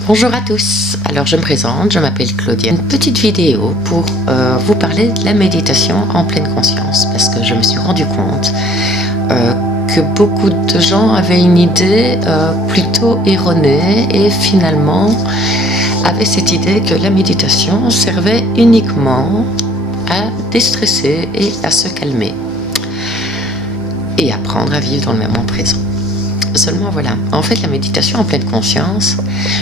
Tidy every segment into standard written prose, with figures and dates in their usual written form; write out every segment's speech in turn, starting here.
Bonjour à tous, alors je me présente, je m'appelle Claudia. Une petite vidéo pour vous parler de la méditation en pleine conscience, parce que je me suis rendu compte que beaucoup de gens avaient une idée plutôt erronée et finalement avaient cette idée que la méditation servait uniquement à déstresser et à se calmer et apprendre à vivre dans le moment présent. Seulement voilà, en fait la méditation en pleine conscience,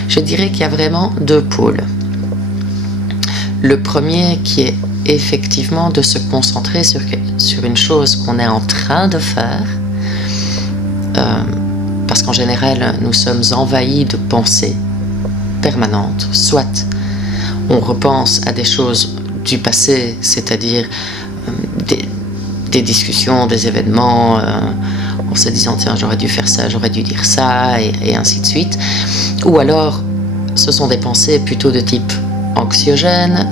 je dirais qu'il y a vraiment deux pôles. Le premier qui est effectivement de se concentrer sur une chose qu'on est en train de faire, parce qu'en général nous sommes envahis de pensées permanentes, soit on repense à des choses du passé, c'est-à-dire des discussions, des événements, en se disant tiens j'aurais dû faire ça, j'aurais dû dire ça, et ainsi de suite. Ou alors ce sont des pensées plutôt de type anxiogène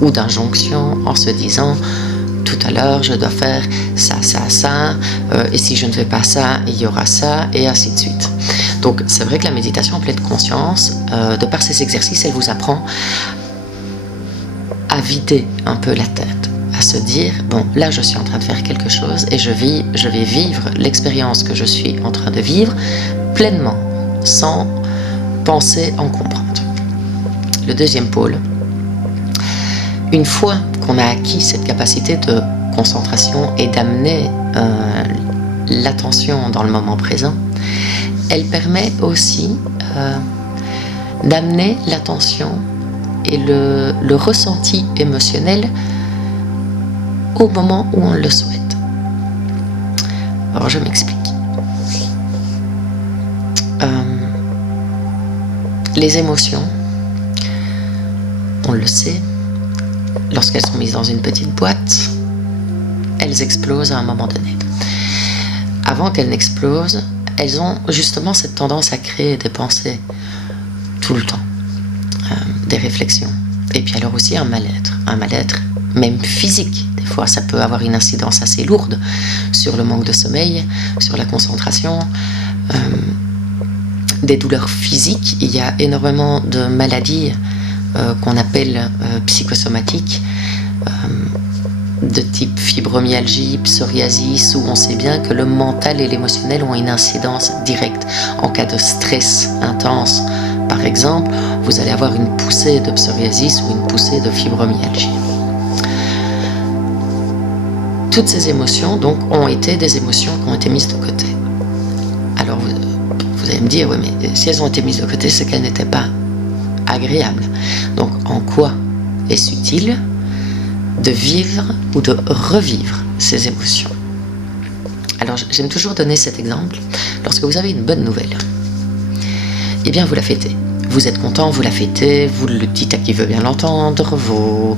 ou d'injonction, en se disant tout à l'heure je dois faire ça, et si je ne fais pas ça, il y aura ça, et ainsi de suite. Donc c'est vrai que la méditation en pleine conscience, de par ces exercices, elle vous apprend à vider un peu la tête, à se dire, bon, là je suis en train de faire quelque chose et je vais vivre l'expérience que je suis en train de vivre pleinement, sans penser en comprendre. Le deuxième pôle, une fois qu'on a acquis cette capacité de concentration et d'amener l'attention dans le moment présent, elle permet aussi d'amener l'attention et le ressenti émotionnel au moment où on le souhaite. Alors je m'explique. Les émotions, on le sait, lorsqu'elles sont mises dans une petite boîte, elles explosent à un moment donné. Avant qu'elles n'explosent, elles ont justement cette tendance à créer des pensées tout le temps, des réflexions, et puis alors aussi un mal-être même physique. Des fois ça peut avoir une incidence assez lourde sur le manque de sommeil, sur la concentration, des douleurs physiques. Il y a énormément de maladies qu'on appelle psychosomatiques, de type fibromyalgie, psoriasis, où on sait bien que le mental et l'émotionnel ont une incidence directe. En cas de stress intense, par exemple, vous allez avoir une poussée de psoriasis ou une poussée de fibromyalgie. Toutes ces émotions donc ont été des émotions qui ont été mises de côté. Alors vous allez me dire, oui, mais si elles ont été mises de côté, c'est qu'elles n'étaient pas agréables. Donc en quoi est-ce utile de vivre ou de revivre ces émotions? Alors j'aime toujours donner cet exemple. Lorsque vous avez une bonne nouvelle, eh bien vous la fêtez. Vous êtes content, vous la fêtez, vous le dites à qui veut bien l'entendre, vous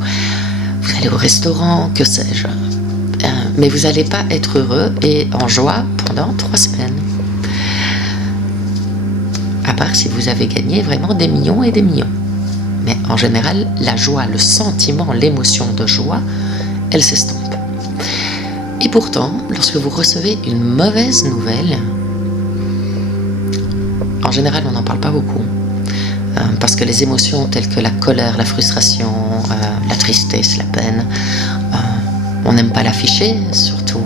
allez au restaurant, que sais-je. Mais vous n'allez pas être heureux et en joie pendant 3 semaines. À part si vous avez gagné vraiment des millions et des millions. Mais en général, la joie, le sentiment, l'émotion de joie, elle s'estompe. Et pourtant, lorsque vous recevez une mauvaise nouvelle, en général, on n'en parle pas beaucoup. Parce que les émotions telles que la colère, la frustration, la tristesse, la peine, on n'aime pas l'afficher, surtout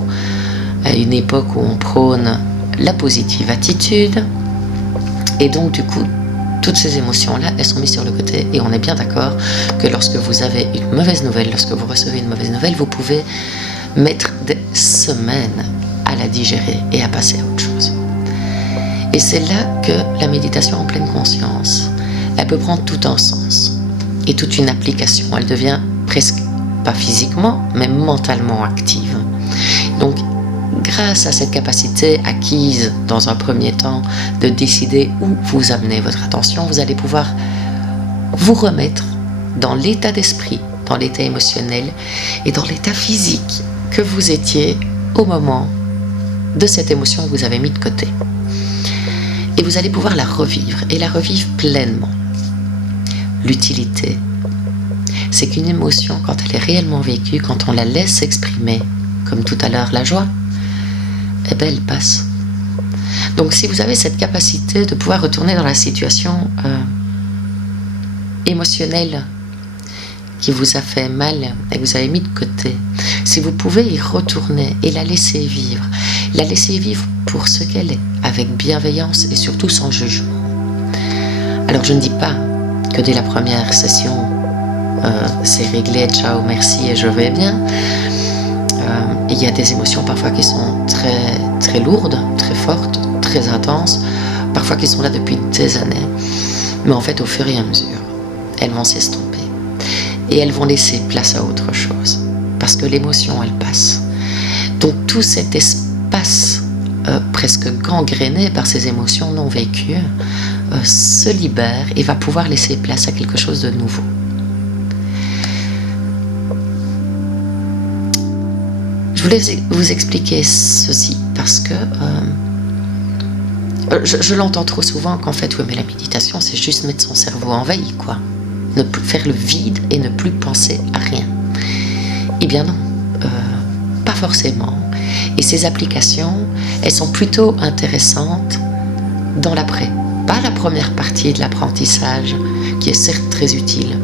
à une époque où on prône la positive attitude. Et donc du coup, toutes ces émotions-là, elles sont mises sur le côté. Et on est bien d'accord que lorsque vous avez une mauvaise nouvelle, lorsque vous recevez une mauvaise nouvelle, vous pouvez mettre des semaines à la digérer et à passer à autre chose. Et c'est là que la méditation en pleine conscience, elle peut prendre tout un sens et toute une application. Elle devient presque, pas physiquement, mais mentalement active. Donc, grâce à cette capacité acquise dans un premier temps de décider où vous amenez votre attention, vous allez pouvoir vous remettre dans l'état d'esprit, dans l'état émotionnel et dans l'état physique que vous étiez au moment de cette émotion que vous avez mis de côté. Et vous allez pouvoir la revivre, et la revivre pleinement. L'utilité, c'est qu'une émotion, quand elle est réellement vécue, quand on la laisse s'exprimer, comme tout à l'heure la joie, eh bien elle passe. Donc si vous avez cette capacité de pouvoir retourner dans la situation émotionnelle qui vous a fait mal et que vous avez mis de côté, si vous pouvez y retourner et la laisser vivre pour ce qu'elle est, avec bienveillance et surtout sans jugement. Alors je ne dis pas que dès la première session, c'est réglé, ciao, merci et je vais bien. Il y a des émotions parfois qui sont très, très lourdes, très fortes, très intenses, parfois qui sont là depuis des années. Mais en fait, au fur et à mesure, elles vont s'estomper. Et elles vont laisser place à autre chose. Parce que l'émotion, elle passe. Donc tout cet espace presque gangréné par ces émotions non vécues se libère et va pouvoir laisser place à quelque chose de nouveau. Je voulais vous expliquer ceci parce que je l'entends trop souvent qu'en fait, oui, mais la méditation, c'est juste mettre son cerveau en veille, quoi. Ne plus faire le vide et ne plus penser à rien. Eh bien non, pas forcément. Et ces applications, elles sont plutôt intéressantes dans l'après. Pas la première partie de l'apprentissage, qui est certes très utile.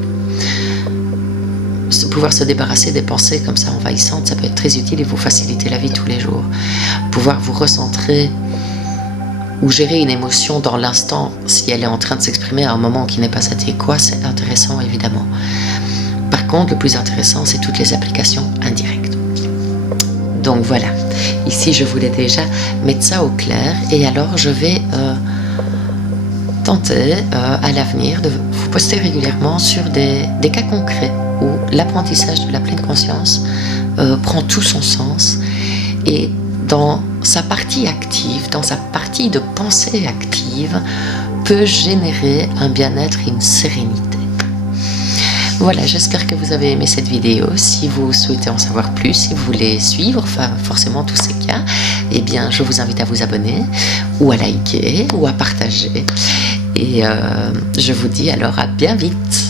Pouvoir se débarrasser des pensées comme ça envahissantes, ça peut être très utile et vous faciliter la vie tous les jours. Pouvoir vous recentrer ou gérer une émotion dans l'instant, si elle est en train de s'exprimer à un moment qui n'est pas adéquat, c'est intéressant évidemment. Par contre, le plus intéressant, c'est toutes les applications indirectes. Donc voilà, ici je voulais déjà mettre ça au clair et alors je vais tenter à l'avenir de vous poster régulièrement sur des cas concrets où l'apprentissage de la pleine conscience prend tout son sens et dans sa partie active, dans sa partie de pensée active, peut générer un bien-être et une sérénité. Voilà, j'espère que vous avez aimé cette vidéo. Si vous souhaitez en savoir plus, si vous voulez suivre forcément tous ces cas, eh bien, je vous invite à vous abonner ou à liker ou à partager. Et je vous dis alors à bien vite.